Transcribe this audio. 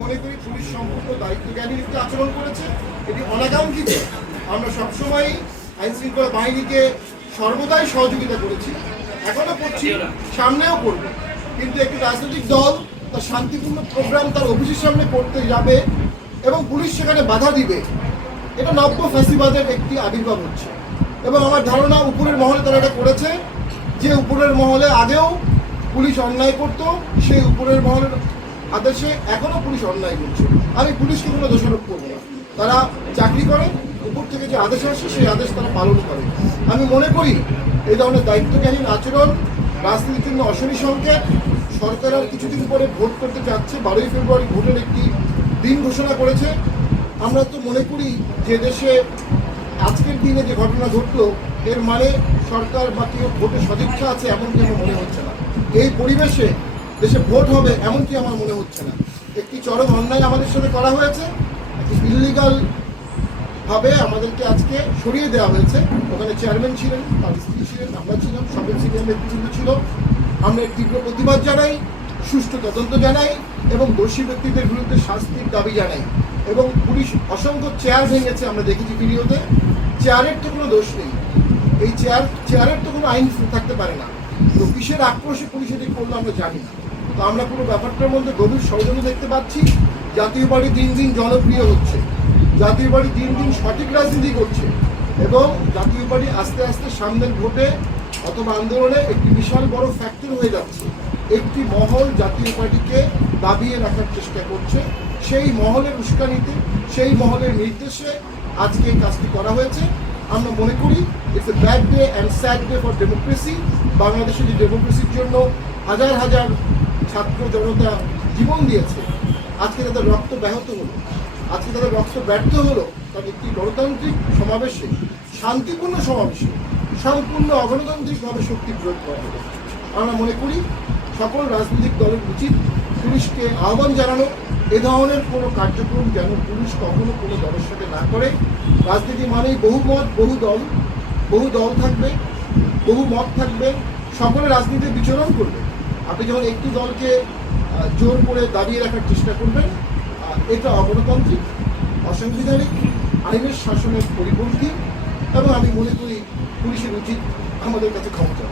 মনে করি পুলিশ সম্পূর্ণ দায়িত্বজ্ঞানীর একটি আচরণ করেছে। এটি অনাকাঙ্ক্ষিত। আমরা সবসময় আইন শৃঙ্খলা বাহিনীকে সর্বদাই সহযোগিতা করেছি, এখনো করছি, সামনেও করব। কিন্তু একটি রাজনৈতিক দল তার শান্তিপূর্ণ প্রোগ্রাম তার অফিসের সামনে করতে যাবে এবং পুলিশ সেখানে বাধা দিবে, এটা নব্য ফ্যাসিবাদের একটি আবির্ভাব হচ্ছে। এবং আমার ধারণা উপরের মহলে তারা এটা করেছে, যে উপরের মহলে আগেও পুলিশ অন্যায় করতো, সেই উপরের মহলের আদেশে এখনো পুলিশ অন্যায় করছে। আমি পুলিশকে কোনো দোষারোপ করবো না, তারা চাকরি করে, উপর থেকে যে আদেশ আসে সেই আদেশ তারা পালন করে। আমি মনে করি এই ধরনের দায়িত্বজ্ঞানহীন আচরণ রাজনীতির জন্য অশনি সংকেত। সরকার আর কিছুদিন পরে ভোট করতে যাচ্ছে, 12ই ফেব্রুয়ারি ভোটের একটি দিন ঘোষণা করেছে। আমরা তো মনে করি যে দেশে আজকের দিনে যে ঘটনা ঘটলো এর মানে সরকার বা কেউ ভোটে সদিচ্ছা আছে এমনকি আমার মনে হচ্ছে না। এই পরিবেশে দেশে ভোট হবে এমনকি আমার মনে হচ্ছে না। একটি চরম অন্যায় আমাদের সাথে করা হয়েছে, একটি ইললিগাল ভাবে আমাদেরকে আজকে সরিয়ে দেওয়া হয়েছে। ওখানে চেয়ারম্যান ছিলেন, তার স্ত্রী ছিলেন, আমরা ছিলাম, সকল সিনিয়র নেতৃবৃন্দ ছিল। আমরা তীব্র প্রতিবাদ জানাই, সুষ্ঠু তদন্ত জানাই এবং দোষী ব্যক্তিদের বিরুদ্ধে শাস্তির দাবি জানাই। এবং পুলিশ অসংখ্য চেয়ার ভেঙেছে, আমরা দেখেছি ভিডিওতে। চেয়ারের তো কোনো দোষ নেই, এই চেয়ারের তো কোনো আইন থাকতে পারে না। তো কিসের আক্রোশে পুলিশ এটি করলো আমরা জানি না। তো আমরা পুরো ব্যাপারটার মধ্যে গভীর ষড়যন্ত্র দেখতে পাচ্ছি। জাতীয় পার্টি দিন দিন জনপ্রিয় হচ্ছে, জাতীয় পার্টি দিন দিন সঠিক রাজনীতি করছে এবং জাতীয় পার্টি আস্তে আস্তে সামনের ভোটে অথবা আন্দোলনে একটি বিশাল বড় ফ্যাক্টর হয়ে যাচ্ছে। একটি মহল জাতীয় পার্টিকে দাবিয়ে রাখার চেষ্টা করছে, সেই মহলের উস্কানিতে, সেই মহলের নির্দেশে আজকে এই কাজটি করা হয়েছে। আমরা মনে করি it's a bad day and sad day for democracy. বাংলাদেশে যে ডেমোক্রেসির জন্য হাজার হাজার ছাত্র জনতা জীবন দিয়েছে, আজকে তাদের রক্ত ব্যাহত হলো, আজকে তাদের রক্ত ব্যর্থ হলো। তার একটি গণতান্ত্রিক সমাবেশে, শান্তিপূর্ণ সমাবেশে সম্পূর্ণ অগণতান্ত্রিকভাবে শক্তি প্রয়োগ করা হলো। আমরা মনে করি সকল রাজনৈতিক দলের উচিত পুলিশকে আহ্বান জানানো, এ ধরনের কোনো কার্যক্রম যেন পুলিশ কখনো কোনো দলের সাথে না করে। রাজনীতি মানেই বহু মত, বহু দল থাকবে, বহু মত থাকবে, সকলে রাজনীতিতে বিচরণ করবে। আপনি যখন একটি দলকে জোর করে দাবিয়ে রাখার চেষ্টা করবেন, এটা অগণতান্ত্রিক, অসাংবিধানিক, আইনের শাসনের পরিপন্থী এবং আমি মনে করি পুলিশের উচিত আমাদের কাছে ক্ষমতা।